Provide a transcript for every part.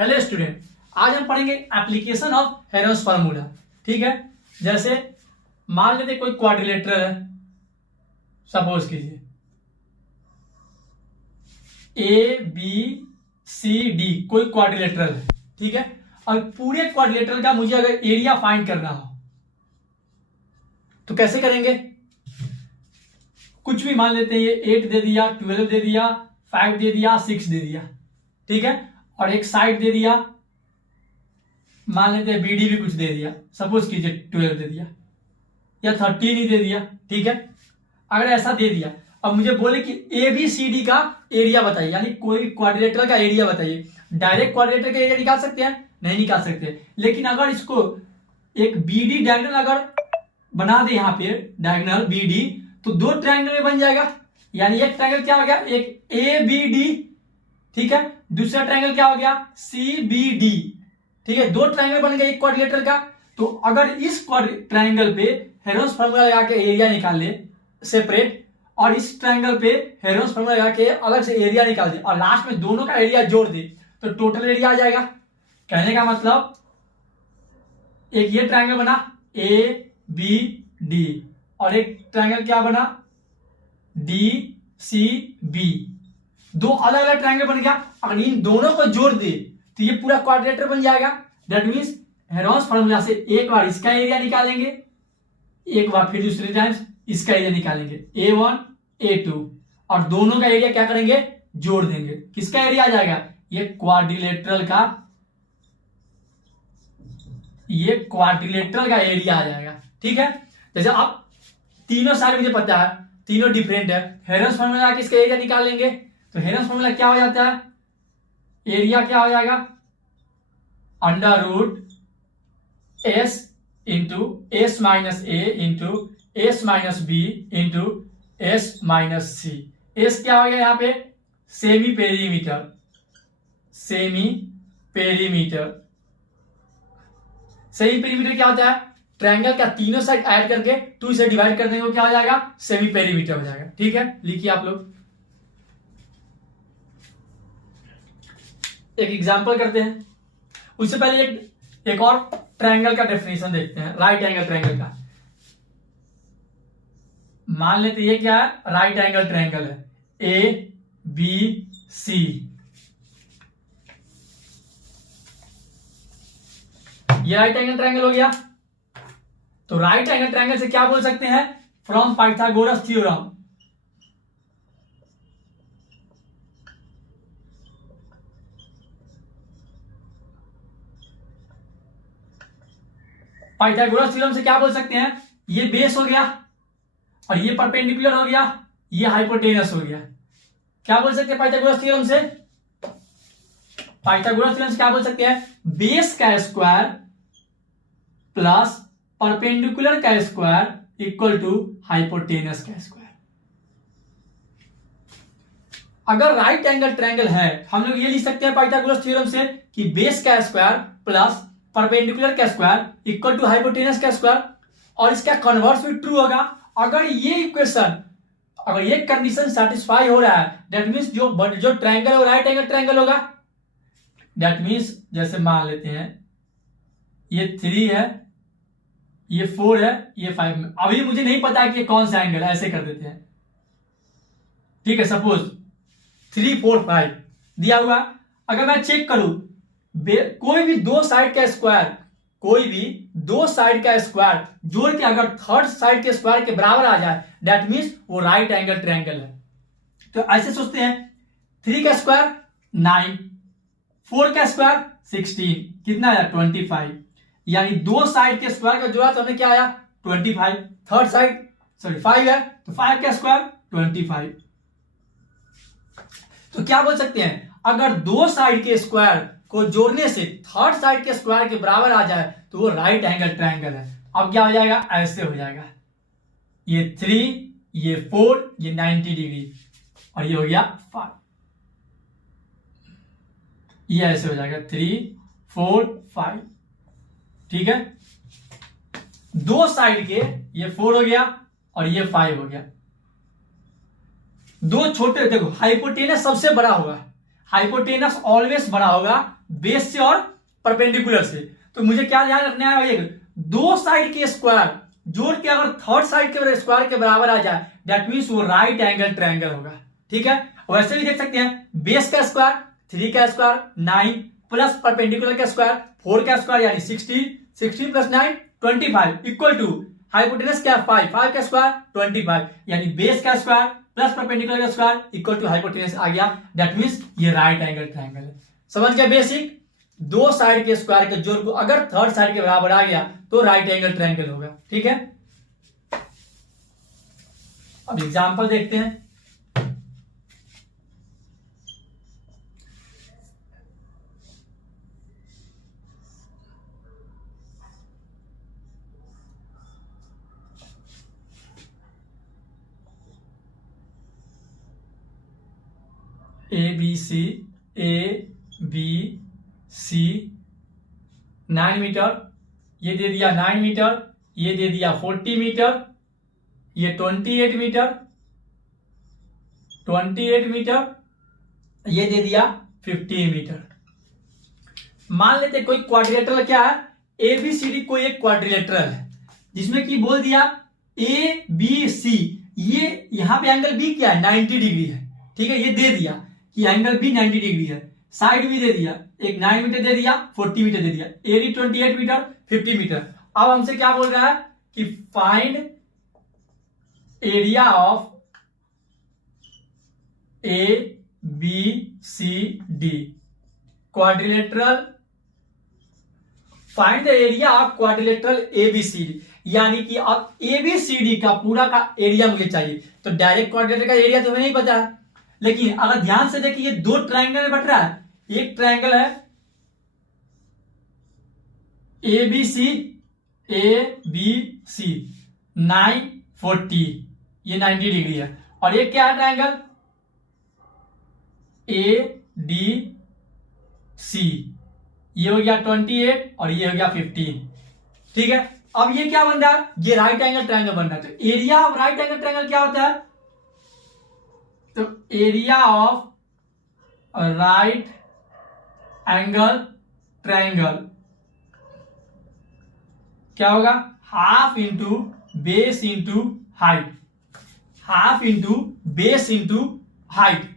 Hello student, आज हम पढ़ेंगे एप्लीकेशन ऑफ हेरोस फार्मूला। ठीक है, जैसे मान लेते कोई क्वाड्रिलेटरल है, सपोज कीजिए ए बी सी डी कोई क्वाड्रिलेटरल है। ठीक है, और पूरे क्वाड्रिलेटरल का मुझे अगर एरिया फाइंड करना हो तो कैसे करेंगे? कुछ भी मान लेते हैं, ये 8 दे दिया, 12 दे दिया, 5 दे दिया, 6 दे दिया। ठीक है, और एक साइड दे दिया, मान लेते हैं बीडी भी कुछ दे दिया, सपोज कीजिए 12 दे दिया या 13 ही दे दिया। ठीक है, अगर ऐसा दे दिया, अब मुझे बोले कि ए बी सी डी का एरिया बताइए, यानी कोई क्वाड्रिलेटरल का एरिया बताइए। डायरेक्ट क्वाड्रिलेटरल का एरिया निकाल सकते हैं? नहीं निकाल सकते। लेकिन अगर इसको एक बीडी डायगोनल अगर बना दे, यहां पे डायगोनल बीडी, तो दो ट्रायंगल में बन जाएगा। यानी एक ट्रायंगल क्या हो गया, एक ए बी डी, ठीक है, दूसरा ट्रायंगल क्या हो गया, सी बी डी। ठीक है, दो ट्रायंगल बन गए एक क्वाड्रिलेटरल का। तो अगर इस ट्रायंगल पे हेरोस फार्मूला लगा के एरिया निकाल ले सेपरेट, और इस ट्रायंगल पे हेरोस फार्मूला लगा के अलग से एरिया निकाल दे, और लास्ट में दोनों का एरिया जोड़ दे, तो टोटल एरिया आ जाएगा। कहने का मतलब एक ये ट्रायंगल बना ए बी डी, और एक ट्रायंगल क्या बना डी सी बी, दो अलग अलग ट्रायंगल बन गया। अगर इन दोनों को जोड़ दे तो ये पूरा क्वाड्रिलेटरल बन जाएगा। दैट मींस हेरोस फार्मूला से एक बार इसका एरिया निकालेंगे, एक बार फिर दूसरे टाइम्स इसका एरिया निकालेंगे, A1 A2, और दोनों का एरिया क्या करेंगे, जोड़ देंगे। किसका एरिया आ जाएगा, ये क्वाड्रिलेटरल का, ये क्वाड्रिलेटरल का एरिया आ जाएगा। ठीक है, जैसे अब तीनों साइड मुझे पता है, तीनों डिफरेंट है, हेरोस फार्मूला किसका एरिया निकालेंगे, तो हेरोस फार्मूला क्या हो जाता है, एरिया क्या हो जाएगा, under root S into S minus A into S minus B into S minus C. S क्या हो गया यहाँ पे, semi perimeter, semi perimeter. Semi perimeter क्या होता है, ट्रायंगल का तीनों साइड ऐड करके 2 से डिवाइड कर देंगे, वो क्या हो जाएगा, सेमी पेरीमीटर हो जाएगा। ठीक है, लिखिए आप लोग। एक एग्जांपल करते हैं, उससे पहले एक और ट्रायंगल का डेफिनेशन देखते हैं, राइट एंगल ट्रायंगल का। मान लेते ये क्या है, राइट एंगल ट्रायंगल है, ए बी सी। ये राइट एंगल ट्रायंगल हो गया। तो राइट एंगल ट्रायंगल से क्या बोल सकते हैं, from Pythagoras theorem, Pythagoras theorem से क्या बोल सकते हैं, ये बेस हो गया और ये परपेंडिकुलर हो गया, ये हाइपोटेनस हो गया। क्या बोल सकते हैं पाइथागोरस थ्योरम से, पाइथागोरस थ्योरम से क्या बोल सकते हैं, बेस का स्क्वायर प्लस परपेंडिकुलर का स्क्वायर इक्वल टू हाइपोटेनस का स्क्वायर। अगर राइट एंगल ट्रायंगल है, हम लोग ये लिख सकते हैं पाइथागोरस थ्योरम से कि बेस का स्क्वायर प्लस परपेंडिकुलर का स्क्वायर इक्वल टू हाइपोटेनस का स्क्वायर, और इसका कन्वर्स भी ट्रू होगा। अगर ये इक्वेशन, अगर ये कंडीशन सेटिस्फाई हो रहा है, दैट मींस जो ट्रायंगल है वो राइट एंगल ट्रायंगल होगा। दैट मींस जैसे मान लेते हैं ये 3 है, ये 4 है, ये 5 में, अभी मुझे नहीं पता है कि कौन सा एंगल है, ऐसे कर देते हैं। ठीक है, सपोज 3 4 5 दिया हुआ, अगर मैं चेक करूं कोई भी दो साइड का स्क्वायर, कोई भी दो साइड का स्क्वायर जोड़ के अगर थर्ड साइड के स्क्वायर के बराबर आ जाए, दैट मींस वो राइट एंगल ट्रायंगल है। तो ऐसे सोचते हैं, 3 का स्क्वायर 9, 4 का स्क्वायर 16, कितना आया 25, यानी दो साइड के स्क्वायर का जोड़ा तो हमें क्या आया 25। थर्ड साइड 5 है, तो 5 का स्क्वायर 25। तो क्या बोल सकते हैं, अगर दो साइड के स्क्वायर को जोड़ने से थर्ड साइड के स्क्वायर के बराबर आ जाए तो वो राइट एंगल ट्रायंगल है। अब क्या हो जाएगा, ऐसे हो जाएगा, ये 3, ये 4, ये 90 डिग्री, और ये हो गया 5, ये ऐसे हो जाएगा 3 4 5। ठीक है, दो साइड के ये 4 हो गया और ये 5 हो गया। दो छोटे, देखो हाइपोटेनस सबसे बड़ा होगा, हाइपोटेनस ऑलवेज बड़ा होगा बेस से और परपेंडिकुलर से। तो मुझे क्या ध्यान रखना है, दो साइड के स्क्वायर जोड़ के अगर थर्ड साइड के स्क्वायर के बराबर आ जाए दैट मीन्स वो राइट एंगल ट्रायंगल होगा। ठीक है, वैसे भी देख सकते हैं बेस का स्क्वायर 3 का स्क्वायर 9 प्लस परपेंडिकुलर का स्क्वायर 4 का स्क्वायर यानी 16 प्लस 9 25 इक्वल टू हाइपोटेनस क्या 5 का स्क्वायर 25 यानी बेस का स्क्वायर प्लस परपेंडिकुलर का स्क्वायर इक्वल टू हाइपोटेनस आ गया। दैट मीन्स ये राइट एंगल ट्रायंगल है। समझ गया बेसिक, दो साइड के स्क्वायर के जोड़ को अगर थर्ड साइड के बराबर आ गया तो राइट एंगल ट्रायंगल होगा। ठीक है, अब एग्जांपल देखते हैं। ए बी सी 9 मीटर, ये दे दिया 9 मीटर, ये दे दिया 40 मीटर, ये 28 मीटर, 28 मीटर, ये दे दिया 15 मीटर। मान लेते कोई क्वाड्रिलेटरल क्या है, एबीसीडी कोई एक क्वाड्रिलेटरल है जिसमें कि बोल दिया ए बी सी, ये यहां पे एंगल बी क्या है 90 डिग्री है। ठीक है, ये दे दिया कि एंगल बी 90 डिग्री है, साइड भी दे दिया, एक 9 मीटर दे दिया 40 मीटर दे दिया, एडी 28 मीटर 50 मीटर। अब हमसे क्या बोल रहा है कि find area of A B C D quadrilateral, find the area of quadrilateral ABCD, यानी कि अब एबीसीडी का पूरा का एरिया मुझे चाहिए। तो डायरेक्ट क्वाड्रिलेटरल का एरिया तो हमें नहीं पता है, लेकिन अगर ध्यान से देखिए ये दो ट्रायंगल में बट रहा है। एक ट्रायंगल है एबीसी, एबीसी 940 ये 90 डिग्री है, और एक क्या है ट्रायंगल ए डी सी, ये हो गया 28 और ये हो गया 15। ठीक है, अब ये क्या बन रहा है, ये राइट एंगल ट्रायंगल बन रहा है। तो area of right angle triangle क्या होता है, तो area of right angle triangle क्या होगा, half into base into height, half into base into height.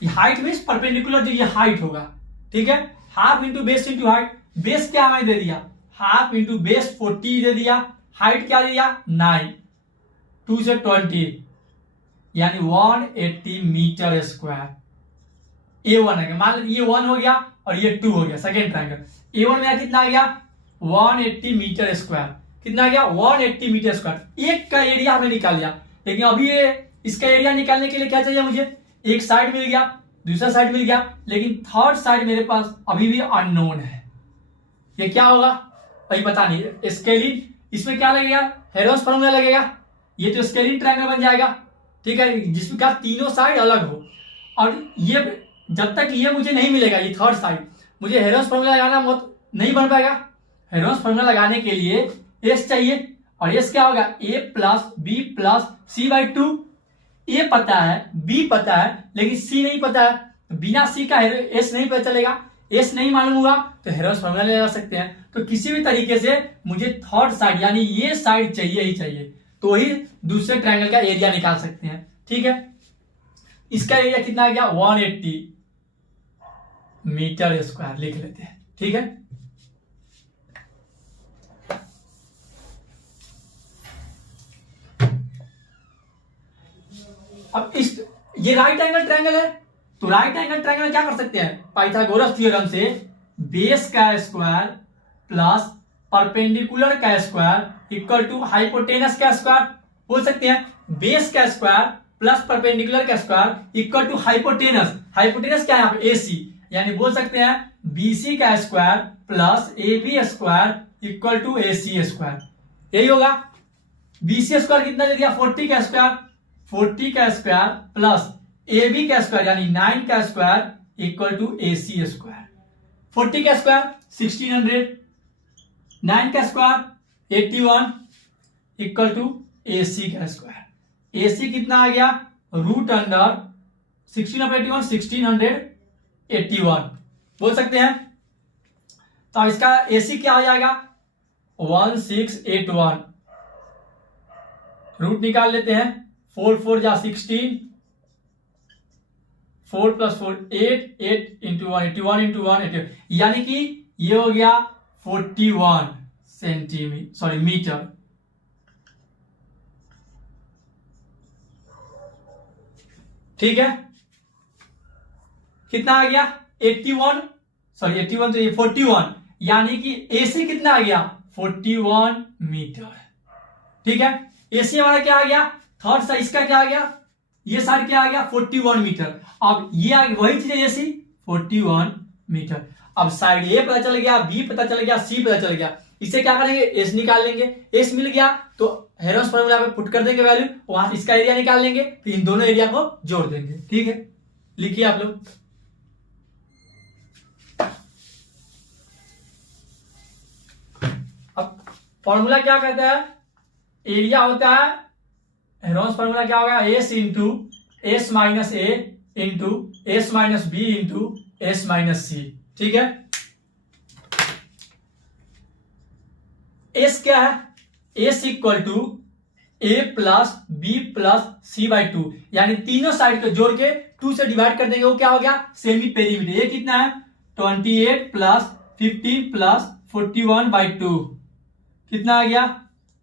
Height means perpendicular जो ये हाइट होगा। ठीक है, half into base into height, base क्या हमें दे दिया हाफ इंटू बेस 40 दे दिया, हाइट क्या दे दिया 9, 2 से 20 यानी 180 मीटर स्क्वायर। A1 है, मान लीजिए ये 1 हो गया और ये 2 हो गया, सेकेंड ट्रायंगल। A1 में कितना आ गया 180 मीटर स्क्वायर, कितना आ गया 180 मीटर स्क्वायर। एक का एरिया हमने निकाल लिया, लेकिन अभी ये इसका एरिया निकालने के लिए क्या चाहिए मुझे, एक साइड मिल गया, दूसरा साइड मिल गया, लेकिन थर्ड साइड मेरे पास अभी भी अननोन है। ये क्या होगा भाई पता नहीं। स्केलिंग, इसमें क्या लगेगा हेरोस फॉर्मूला लगेगा, ये तो स्केलिंग ट्रायंगल बन जाएगा। ठीक है, जिसमें का तीनों साइड अलग हो, और ये जब तक ये मुझे नहीं मिलेगा ये थर्ड साइड, मुझे हेरोस फॉर्मूला लगाना नहीं बन पाएगा। हेरोस फॉर्मूला लगाने के लिए एस चाहिए, और एस क्या होगा A plus B plus C by 2। A पता है, बी पता है, लेकिन सी नहीं पता है, तो बिना सी का एस नहीं पता चलेगा। एस नहीं मालूम हुआ तो हेरोस फॉर्मूला लगा सकते हैं। तो किसी भी तरीके से मुझे थर्ड साइड यानी ये साइड चाहिए ही चाहिए, तो ही दूसरे ट्रायंगल का एरिया निकाल सकते हैं। ठीक है, इसका एरिया कितना आ गया 180 मीटर स्क्वायर लिख लेते हैं। ठीक है, अब इस ये राइट एंगल ट्रायंगल है, तो राइट एंगल ट्रायंगल क्या कर सकते हैं, पाइथागोरस थ्योरम से बेस का स्क्वायर प्लस परपेंडिकुलर का स्क्वायर इक्वल टू हाइपोटेनस का स्क्वायर बोल सकते हैं। बेस का स्क्वायर प्लस परपेंडिकुलर का square equal to hypotenuse, hypotenuse क्या है यहाँ पे एसी, यानी बोल सकते हैं बीसी का square plus A B square equal to A C square. यही होगा, बीसी स्क्वायर कितना दे दिया 40 का स्क्वायर, 40 का स्क्वायर प्लस ए बी का स्क्वायर यानी 9 का square equal to A C square. 40 का स्क्वायर 1600, 9 का square 81 equal to A C का स्क्वायर। ए सी कितना आ गया रूट अंडर 16 ऑफ 81 1600 81 बोल सकते हैं। तो अब इसका AC क्या हो जाएगा 1681, रूट निकाल लेते हैं। 4 4 जा 16, 4 + 4 8, 8 इंटू 1 81 इंटू 1 80, यानी कि ये हो गया 41 सेंटीमीटर, सॉरी मीटर। ठीक है, कितना आ गया 81, सॉरी 81 तो ये 41, यानी कि AC कितना आ गया 41 मीटर। ठीक है, AC हमारा क्या आ गया, थर्ड साइड इसका क्या आ गया, ये साइड क्या आ गया 41 मीटर। अब ये आ गया वही चीज है AC 41 मीटर। अब साइड A पता चल गया, B पता चल गया, C पता चल गया, इसे क्या करेंगे S निकाल लेंगे। S मिल गया तो हेरोस फॉर्मूला पे पुट कर देंगे वैल्यू, वहां से इसका एरिया निकाल लेंगे, फिर इन दोनों एरिया को जोड़ देंगे। ठीक है, लिखिए आप लोग। अब फॉर्मूला क्या कहता है, एरिया होता है, हेरोस फॉर्मूला क्या होगा S into S minus A into S minus B into S minus C। ठीक है, S क्या है, S equal to A plus B plus C/2, यानी तीनों साइड को जोड़ के 2 से डिवाइड कर देंगे, वो क्या हो गया सेमी पेरीमीटर। ये कितना है 28 प्लस 15 प्लस 41/2, कितना आ गया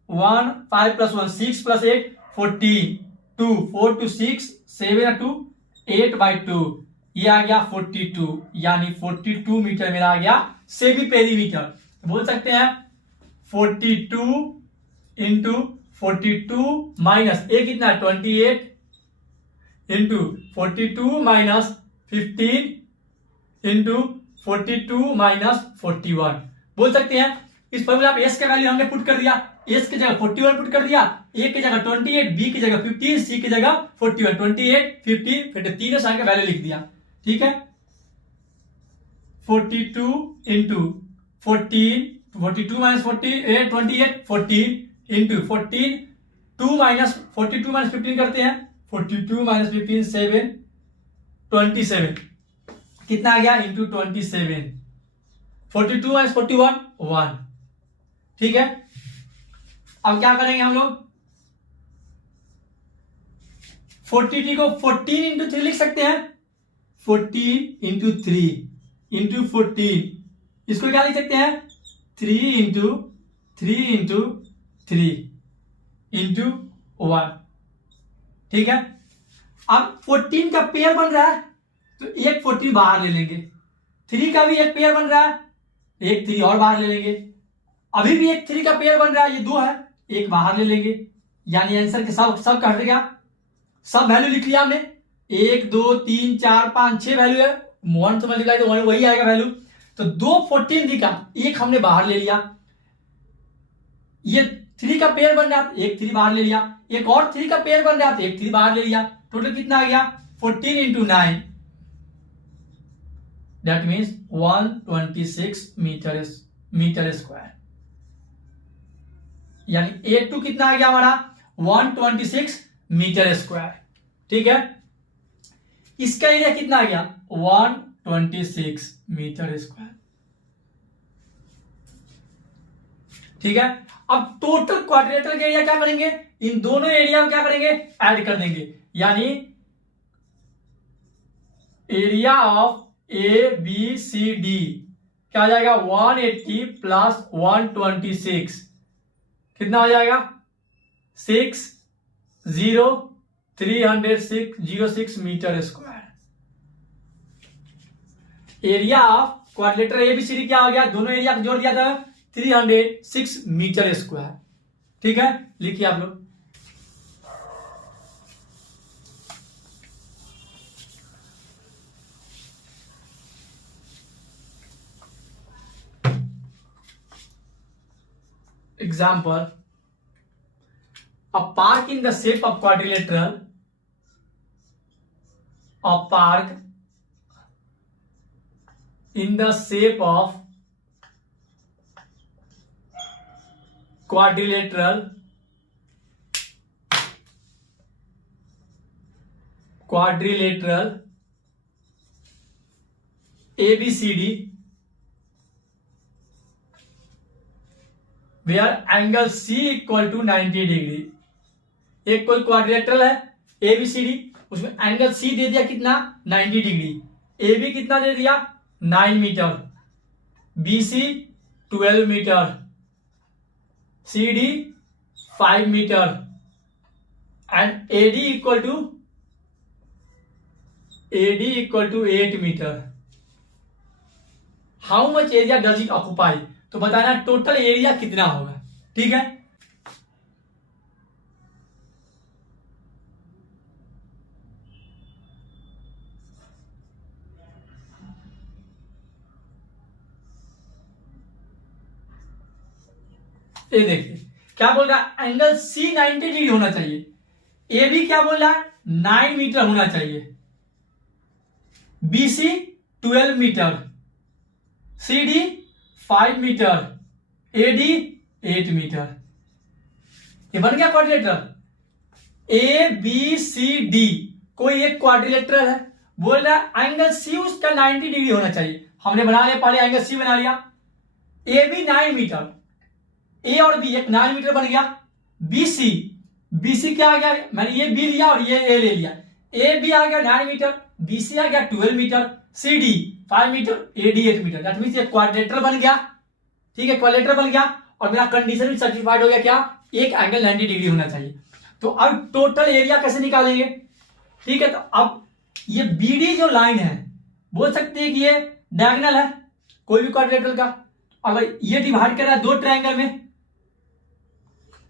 1 5 + 1 6 + 8 14 2 4 2 6 7 2 8/2, ये आ गया 42, यानी 42 मीटर मेरा आ गया सेमी पेरीमीटर। बोल सकते हैं 42 इंटू 42 माइनस ए कितना 28 इंटू 42 माइनस 15 इंटू 42 माइनस 41। बोल सकते हैं इस फॉर्मूला पे एस का वैल्यू हमने पुट कर दिया, एस की जगह 41 पुट कर दिया, ए की जगह 28, बी की जगह 15, सी की जगह 41, 28 15 फिर तीनों साइड का वैल्यू लिख दिया। ठीक है, 42 into 14 42 minus 48 28 14 into 14 2 minus 42 minus 15 करते हैं, 42 माइनस 15 7 27, कितना आ गया इंटू 27, 42 माइनस 41 1। ठीक है, अब क्या करेंगे हम लोग 40 को 14 इंटू 3 लिख सकते हैं, 14 इंटू 3 इंटू 14, इसको क्या लिख सकते हैं 3 इंटू 3 इंटू 3 इंटू 1। ठीक है, अब 14 का पेयर बन रहा है तो एक 14 बाहर ले लेंगे, 3 का भी एक पेयर बन रहा है, एक 3 और बाहर ले लेंगे, अभी भी एक 3 का पेयर बन रहा है, ये 2 है, एक बाहर ले लेंगे, यानी आंसर के सब कट गया, सब वैल्यू लिख लिया हमने, 1 2 3 4 5 6 वैल्यू है, 1 से मल्टीप्लाई तो वही आएगा वैल्यू। तो 2 14 दिखा, एक हमने बाहर ले लिया, ये 3 का पेयर बन रहा है, एक 3 बाहर ले लिया, एक और 3 का पेयर बन रहा है, एक 3 बाहर ले लिया, टोटल कितना आ गया 14 into 9, that means 126 meter square, यानी A2 कितना आ गया हमारा 126 मीटर स्क्वायर। ठीक है, इसका एरिया कितना आ गया 126 मीटर स्क्वायर। ठीक है, अब टोटल क्वाड्रिलेटरल का एरिया क्या करेंगे, इन दोनों एरिया में क्या करेंगे ऐड कर देंगे, यानी एरिया ऑफ ABCD क्या हो जाएगा 180 प्लस 126, कितना हो जाएगा 306 meter square. Area of quadrilateral ABCD क्या हो गया, दोनों एरिया को जोड़ दिया था 306 मीटर स्क्वायर। ठीक है, लिखिए आप लोग। Example, a park in the shape of quadrilateral, a park in the shape of quadrilateral ABCD where angle C equal to 90 degree. एक कोई क्वाड्रिलेटरल है ABCD, उसमें एंगल C दे दिया कितना 90 डिग्री, AB कितना दे दिया 9 meter, BC 12 meter, CD 5 meter and AD equal to 8 meter. How much area does it occupy, तो बताना टोटल एरिया कितना होगा। ठीक है, ये देखिए क्या बोल रहा है, एंगल C 90 डिग्री होना चाहिए, ए बी क्या बोल रहा है 9 मीटर होना चाहिए, BC 12 meter, CD 5 meter, AD 8 meter. ये बन गया क्वाड्रिलेटरल। ABCD कोई एक क्वाड्रिलेटरल है, बोल रहा है एंगल C उसका 90 डिग्री होना चाहिए। हमने बना लिया, पहले एंगल C बना लिया, AB 9 मीटर, A और B एक 9 मीटर बन गया, BC क्या आ गया, मैंने ये B लिया और ये A ले लिया, AB आ गया 9 मीटर, BC आ गया 12 meter, CD 5 meter, AD 8 meter. That means ये क्वाड्रिलेटरल बन गया। ठीक है, क्वाड्रिलेटरल बन गया और मेरा कंडीशन भी सर्टिफाइड हो गया, क्या एक एंगल 90 डिग्री होना चाहिए। तो अब टोटल एरिया कैसे निकालेंगे। ठीक है, तो अब ये BD जो लाइन है बोल सकते हैं कि ये डायगोनल है कोई भी क्वाड्रिलेटरल का। अगर ये डिवाइड कर रहा है दो ट्रायंगल में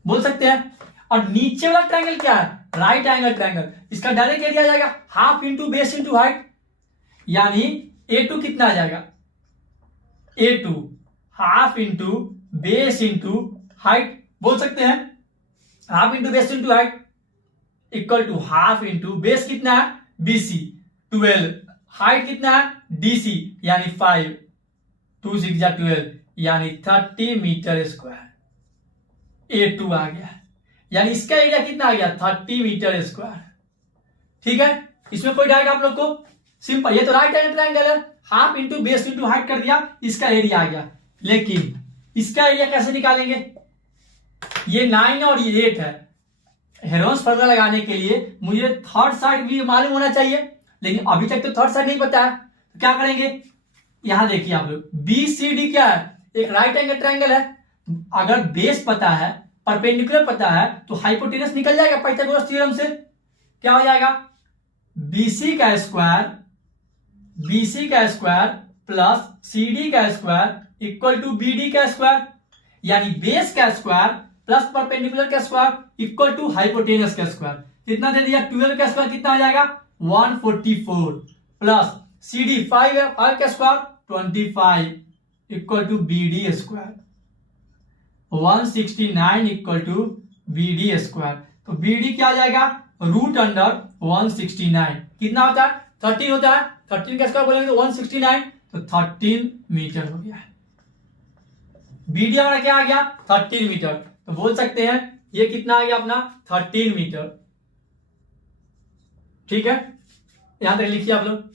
बोल सकते हैं, और नीचे वाला ट्रायंगल क्या है राइट एंगल ट्रायंगल, इसका डायरेक्ट एरिया आ जाएगा half into base into height, यानी A2 कितना आ जाएगा, A2 half into base into height बोल सकते हैं, half into base into height equal to half into base कितना है BC 12, हाइट कितना है DC यानी 5, 2 6 जा 12 यानी 30 मीटर स्क्वायर। A2 आ गया, यानी इसका एरिया कितना आ गया 30 मीटर स्क्वायर। ठीक है, इसमें कोई डाउट आप लोग को, सिंपल, ये तो राइट एंगल ट्रायंगल है, half into base into height कर दिया, इसका एरिया आ गया। लेकिन इसका एरिया कैसे निकालेंगे, ये 9 और ये 8 है, हेरोन्स फॉर्मूला लगाने के लिए मुझे थर्ड साइड भी मालूम होना चाहिए, लेकिन अभी तक तो थर्ड साइड नहीं पता है, तो क्या करेंगे, यहां देखिए आप लोग BCD क्या है एक राइट एंगल ट्रायंगल है, अगर बेस पता है परपेंडिकुलर पता है तो हाइपोटेनस निकल जाएगा पाइथागोरस थ्योरम से। क्या हो जाएगा BC का स्क्वायर प्लस CD का स्क्वायर इक्वल टू BD का स्क्वायर, यानी बेस का स्क्वायर प्लस परपेंडिकुलर का स्क्वायर इक्वल टू हाइपोटेनस का स्क्वायर। कितना दे दिया 12 का स्क्वायर कितना आ जाएगा 144 प्लस CD 5 है 5 का square 25 equal to BD square 169 equal to BD square. तो BD क्या आ जाएगा रूट अंडर 169 कितना होता है 13 होता है, 13 का स्क्वायर बोलेंगे तो 169, तो 13 मीटर हो गया। BD हमारा क्या आ गया 13 मीटर, तो बोल सकते हैं ये कितना आ गया अपना 13 मीटर। ठीक है, यहां तक लिखिए आप लोग।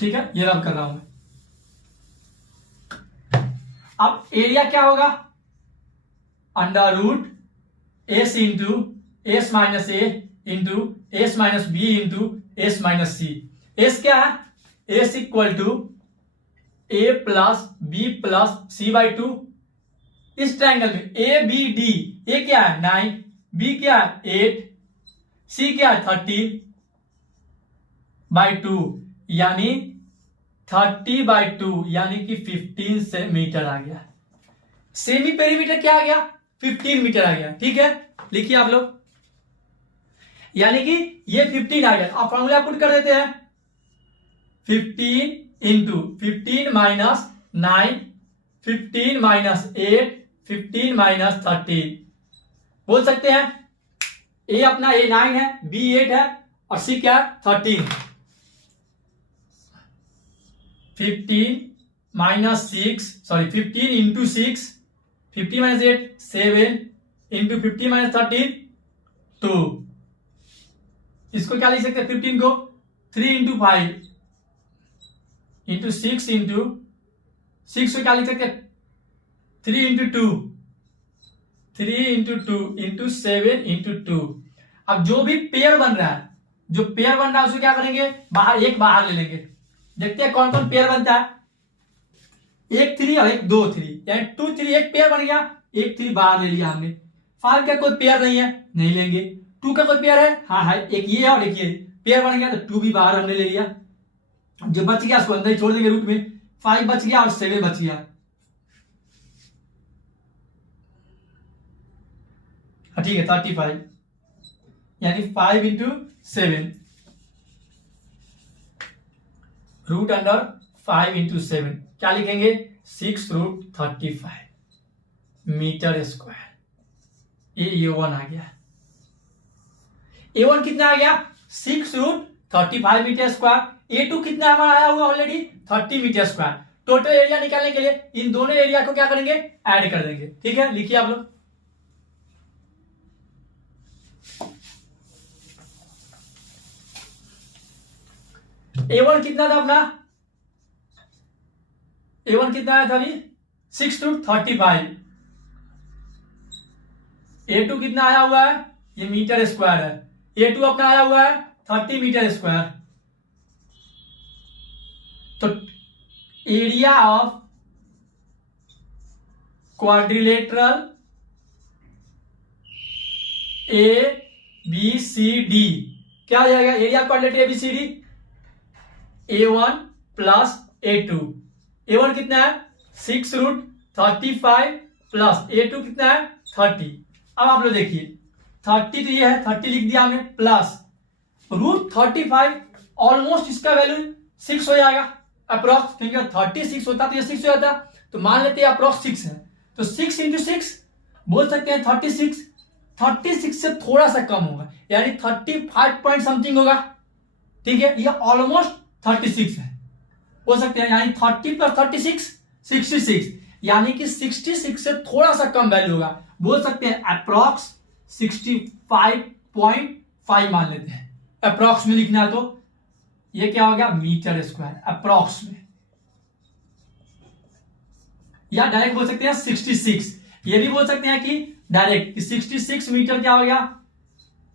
ठीक है, ये रब कर रहा हूं मैं। अब एरिया क्या होगा under root S into S minus A into S minus B into S minus C. S क्या है S equal to A plus B plus C by 2। इस ट्रायंगल में ABD A क्या है 9, B क्या है 8, C क्या है 13 बाई 2 यानी 30 बाई 2 यानी कि 15 से मीटर आ गया। सेमी पेरीमीटर क्या आ गया 15 मीटर आ गया। ठीक है, लिखिए आप लोग, यानी कि ये 15 आ गया। आप फॉर्मूला पुट कर देते हैं 15 इंटू 15 माइनस 9, 15 माइनस 8, 15 माइनस 13 बोल सकते हैं। ए अपना A 9 है, B 8 है और C क्या 13। 15 minus 6 sorry 15 into 6, 50 minus 8 7 into 50 minus 13 2। इसको क्या लिख सकते हैं 15 को 3 इंटू 5 इंटू 6 इंटू 6 को क्या लिख सकते हैं 3 इंटू 2 3 इंटू 2 इंटू 7 इंटू 2। अब जो भी पेयर बन रहा है उसको क्या करेंगे एक बाहर ले लेंगे। देखते हैं कौन कौन पेयर बनता है। एक 3 और एक 2 3 यानी 2 3 एक पेयर बन गया, एक 3 बाहर ले लिया हमने। 5 का कोई पेयर नहीं है, नहीं लेंगे। 2 का कोई पेयर है, हाँ है, एक ये और एक ये पेयर बन गया, तो 2 भी बाहर हमने ले लिया। जो बच गया उसको अंदर ही छोड़ देंगे रूट में। 5 बच गया और 7 बच गया। ठीक है 35 यानी 5 इंटू 7 रूट अंडर 5 इंटू 7 क्या लिखेंगे 6 रूट 35 मीटर स्क्वायर। ये A1 आ गया। A1 कितना आ गया 6 रूट 35 मीटर स्क्वायर। A2 कितना हमारा आया हुआ already 30 meter square. Total area निकालने के लिए इन दोनों एरिया को क्या करेंगे ऐड कर देंगे। ठीक है लिखिए आप लोग। A1 कितना था अपना A1 कितना आया था अभी 6 रूट 35। A2 कितना आया हुआ है ये मीटर स्क्वायर है। A2 अपना आया हुआ है 30 मीटर स्क्वायर। तो एरिया ऑफ क्वाड्रिलेटरल ABCD क्या हो जाएगा area quadrilateral ABCD A1 plus A2। A1 कितना है 6 रूट 35 प्लस A2 कितना है 30। अब आप लोग देखिए 30 तो ये है 30 लिख दिया हमने प्लस रूट 35 ऑलमोस्ट इसका वैल्यू 6 हो जाएगा अप्रोक्स, क्योंकि 36 होता तो ये 6 हो जाता। तो मान लेते हैं अप्रोक्स 6 है तो 6 इंटू 6 बोल सकते हैं 36 से थोड़ा सा कम होगा यानी 35 पॉइंट समथिंग होगा। ठीक है ये ऑलमोस्ट 36 है हो सकते हैं यानी 30 प्लस 36 66 यानी कि 66 से थोड़ा सा कम वैल्यू होगा। बोल सकते हैं अप्रोक्स 65.5 मान लेते हैं। अप्रोक्स में लिखना है तो ये क्या हो गया मीटर स्क्वायर अप्रोक्स में, या डायरेक्ट बोल सकते हैं 66। ये भी बोल सकते हैं कि डायरेक्ट 66 मीटर क्या हो गया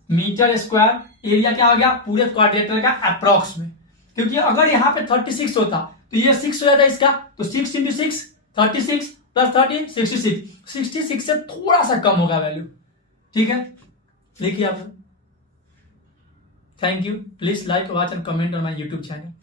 मीटर स्क्वायर। एरिया क्या हो गया पूरे क्वाड्रिलेटरल का अप्रोक्स में, क्योंकि अगर यहां पे 36 होता तो ये 6 हो जाता इसका। तो 6 इंटू 6 36 प्लस 30 66 से थोड़ा सा कम होगा वैल्यू। ठीक है लिखिए आप। Thank you. Please like watch and comment on my YouTube channel.